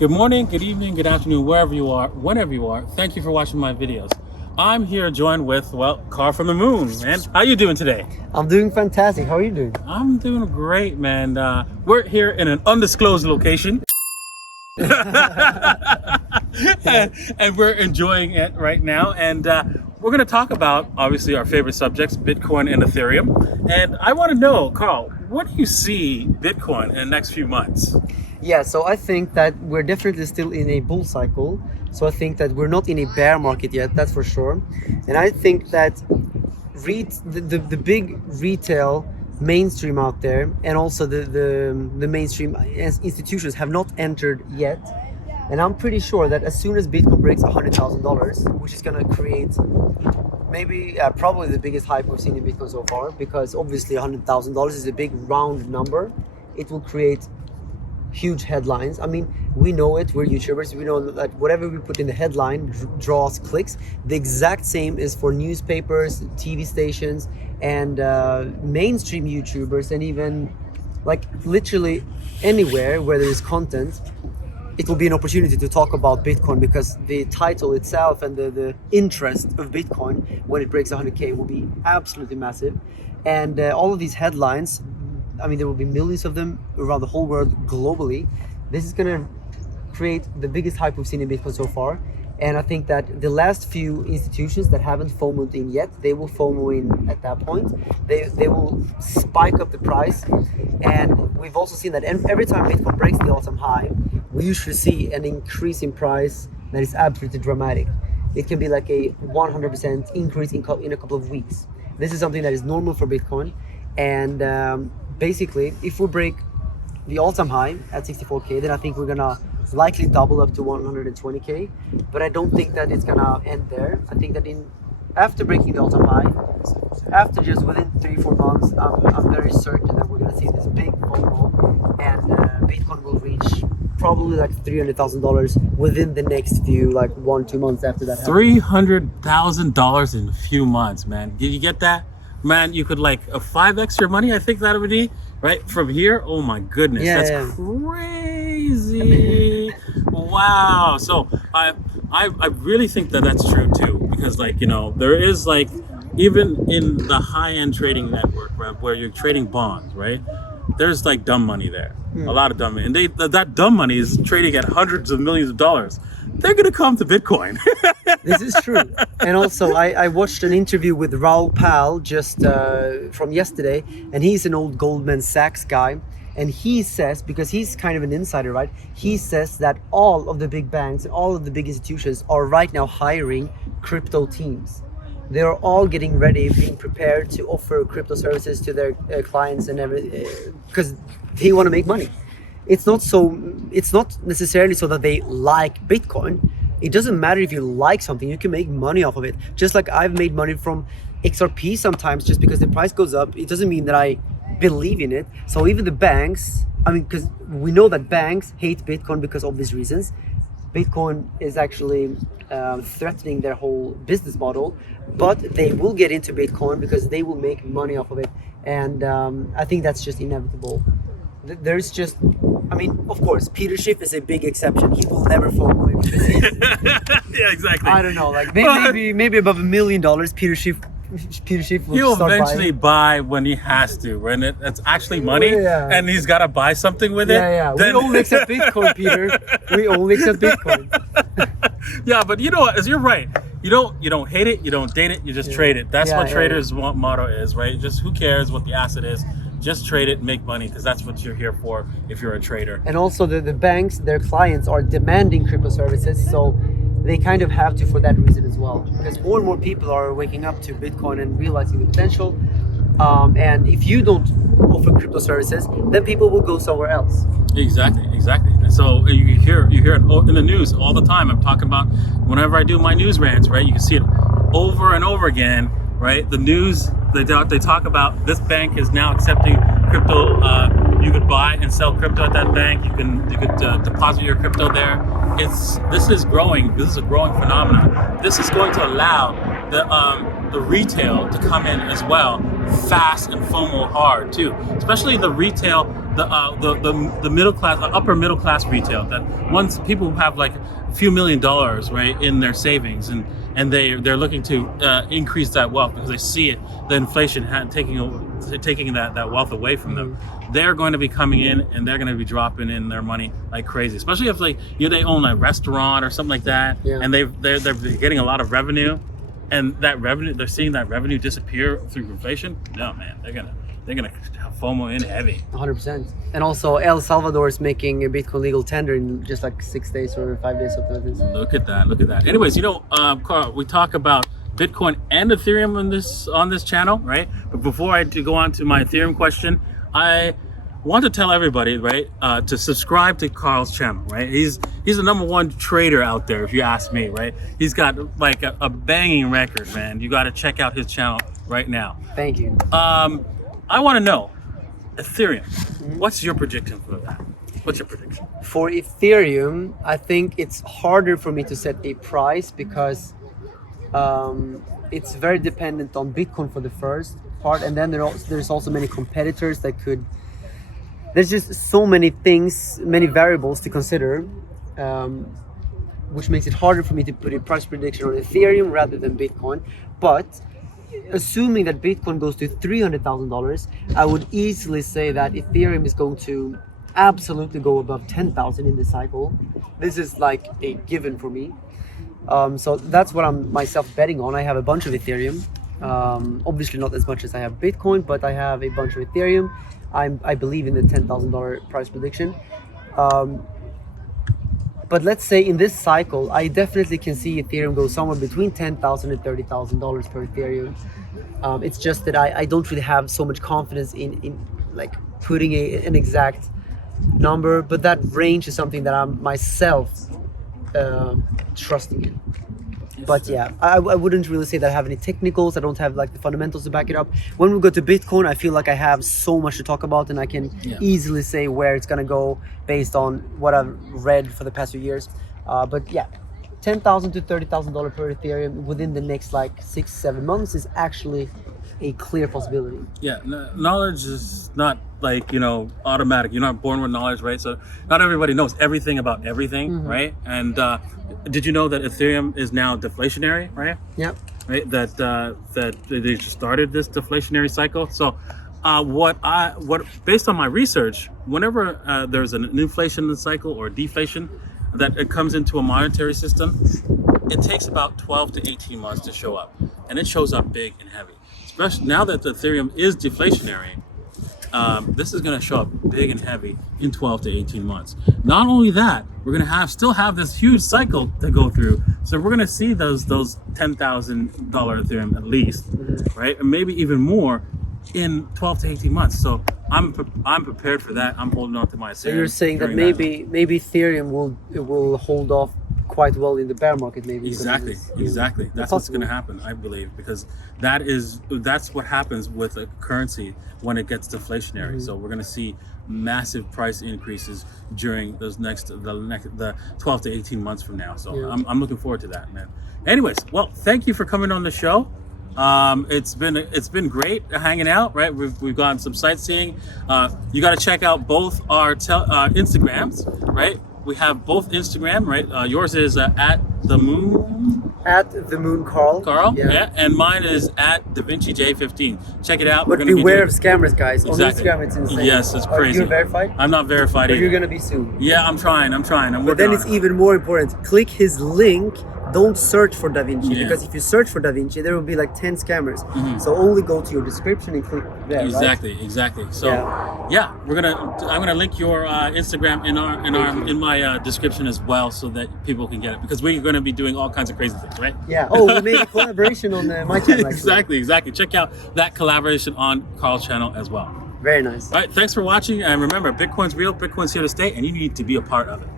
Good morning, good evening, good afternoon, wherever you are, whenever you are. Thank you for watching my videos. I'm here joined with, Carl from the Moon, man. How you doing today? I'm doing fantastic. How are you doing? I'm doing great, man. We're here in an undisclosed location. and we're enjoying it right now. And we're going to talk about, obviously, our favorite subjects, Bitcoin and Ethereum. And I want to know, Carl, what do you see Bitcoin in the next few months? Yeah, so I think that we're definitely still in a bull cycle. So I think that we're not in a bear market yet, that's for sure. And I think that the big retail mainstream out there and also the mainstream institutions have not entered yet. And I'm pretty sure that as soon as Bitcoin breaks $100,000, which is going to create maybe probably the biggest hype we've seen in Bitcoin so far, because obviously $100,000 is a big round number. It will create huge headlines. I mean, we know it, we're YouTubers, we know that whatever we put in the headline draws clicks. The exact same is for newspapers, TV stations, and mainstream YouTubers, and even like literally anywhere where there is content. It will be an opportunity to talk about Bitcoin because the title itself and the interest of Bitcoin when it breaks 100K will be absolutely massive. And all of these headlines, I mean, there will be millions of them around the whole world globally. This is going to create the biggest hype we've seen in Bitcoin so far. And I think that the last few institutions that haven't FOMOed in yet, they will FOMO in at that point. They will spike up the price. And we've also seen that every time Bitcoin breaks the all-time high, we usually see an increase in price that is absolutely dramatic. It can be like a 100% increase in a couple of weeks. This is something that is normal for Bitcoin. And basically, if we break the all-time high at 64K, then I think we're gonna likely double up to 120K. But I don't think that it's gonna end there. I think that after breaking the all-time high, after just within 3-4 months, I'm very certain that we're gonna see this big FOMO, and Bitcoin will reach probably like $300,000 within the next few, like 1-2 months after that. $300,000 in a few months, man. Did you get that? Man, you could like a 5x your money. I think that would be right from here. Oh my goodness, that's crazy. Wow. So I really think that that's true too, because there is like, even in the high-end trading network, right, where you're trading bonds, right, there's like dumb money there, a lot of dumb money, and that dumb money is trading at hundreds of millions of dollars. They're gonna come to Bitcoin. This is true. And also, I watched an interview with Raoul Pal just from yesterday, and he's an old Goldman Sachs guy. And he says, because he's kind of an insider, right? He says that all of the big banks and all of the big institutions are right now hiring crypto teams. They're all getting ready, being prepared to offer crypto services to their clients and everything, because they want to make money. It's not necessarily so that they like Bitcoin. It doesn't matter if you like something, you can make money off of it. Just like I've made money from XRP sometimes, just because the price goes up, it doesn't mean that I believe in it. So even the banks, I mean, because we know that banks hate Bitcoin because of these reasons. Bitcoin is actually threatening their whole business model, but they will get into Bitcoin because they will make money off of it. And I think that's just inevitable. There's just, I mean, of course, Peter Schiff is a big exception. He will never FOMO it. Yeah, exactly. I don't know, like maybe above $1 million, Peter Schiff will He'll start eventually buying. buy when he has to, when it's actually money, Yeah. and he's got to buy something with it. Yeah. Then... We only accept Bitcoin, Peter. We only accept Bitcoin. Yeah, but you know what? You're right. You don't hate it, you don't date it, you just trade it. That's what traders' motto is, right? Just who cares what the asset is? Just trade it and make money, because that's what you're here for if you're a trader. And also the banks, their clients are demanding crypto services, so they kind of have to for that reason as well. Because more and more people are waking up to Bitcoin and realizing the potential. And if you don't offer crypto services, then people will go somewhere else. Exactly. And so you hear it in the news all the time. I'm talking about whenever I do my news rants, right? You can see it over and over again, right? The news, they talk about this bank is now accepting crypto. You could buy and sell crypto at that bank. You could deposit your crypto there. This is growing. This is a growing phenomenon. This is going to allow the retail to come in as well, fast and FOMO hard too. Especially the retail the middle class, upper middle class retail. That once people who have like a few $1 million, right, in their savings, and they're looking to increase that wealth because they see it, the inflation taking that wealth away from them. They're going to be coming in and they're going to be dropping in their money like crazy, especially if like they own a restaurant or something like that, and they're getting a lot of revenue, and that revenue, they're seeing that revenue disappear through inflation. No, man, they're gonna have FOMO in heavy. 100%. And also El Salvador is making a Bitcoin legal tender in just like 6 days or 5 days, something like this. Look at that. Anyways, Carl, we talk about Bitcoin and Ethereum on this channel, right? But before I go on to my Ethereum question, I want to tell everybody, right, to subscribe to Carl's channel, right? He's the #1 trader out there, if you ask me, right? He's got like a banging record, man. You got to check out his channel right now. Thank you. I want to know, Ethereum, what's your prediction for that? What's your prediction? For Ethereum, I think it's harder for me to set a price because it's very dependent on Bitcoin for the first part, and then there's also many competitors that could. There's just so many things, many variables to consider, which makes it harder for me to put a price prediction on Ethereum rather than Bitcoin. But assuming that Bitcoin goes to $300,000, I would easily say that Ethereum is going to absolutely go above 10,000 in this cycle. This is like a given for me. So that's what I'm myself betting on. I have a bunch of Ethereum. Obviously not as much as I have Bitcoin, but I have a bunch of Ethereum. I believe in the $10,000 price prediction. But let's say in this cycle, I definitely can see Ethereum go somewhere between $10,000 and $30,000 per Ethereum. It's just that I don't really have so much confidence in like putting an exact number, but that range is something that I'm myself trusting in. But yeah, I wouldn't really say that I have any technicals. I don't have like the fundamentals to back it up. When we go to Bitcoin, I feel like I have so much to talk about, and I can easily say where it's gonna go based on what I've read for the past few years. But yeah, $10,000 to $30,000 per Ethereum within the next like 6-7 months is actually a clear possibility. Yeah, knowledge is not like automatic. You're not born with knowledge, right? So not everybody knows everything about everything, right? And did you know that Ethereum is now deflationary, right? Yep. Right. That they just started this deflationary cycle. So what based on my research, whenever there's an inflation cycle or deflation that it comes into a monetary system, it takes about 12 to 18 months to show up, and it shows up big and heavy. Especially now that the Ethereum is deflationary, this is going to show up big and heavy in 12 to 18 months. Not only that, we're going to still have this huge cycle to go through. So we're going to see those $10,000 Ethereum at least, right? And maybe even more in 12 to 18 months. So I'm prepared for that. I'm holding on to my Ethereum. So you're saying that maybe Ethereum will hold off quite well in the bear market, maybe. Exactly. That's what's going to happen, I believe, because that's what happens with a currency when it gets deflationary. So we're going to see massive price increases during the 12 to 18 months from now. So I'm looking forward to that, man. Anyways, well, thank you for coming on the show. It's been great hanging out, right? We've gone some sightseeing. You got to check out both our Instagrams, right? We have both Instagram, right? Yours is at the moon Carl. Yeah. And mine is at Davinci J15. Check it out. But beware of scammers, guys. Exactly. On Instagram, it's insane. Yes, it's crazy. Are you verified? I'm not verified either. You're gonna be soon. Yeah, I'm trying. I'm But then it's even more important. Click his link. Don't search for Davinci, because if you search for Davinci, there will be like 10 scammers. So only go to your description and click there. Exactly. So yeah, I'm gonna link your Instagram in my description as well, so that people can get it, because we're gonna be doing all kinds of crazy things, right? Yeah. Oh, we made a collaboration on my channel. Exactly. Check out that collaboration on Carl's channel as well. Very nice. All right, thanks for watching, and remember, Bitcoin's real, Bitcoin's here to stay, and you need to be a part of it.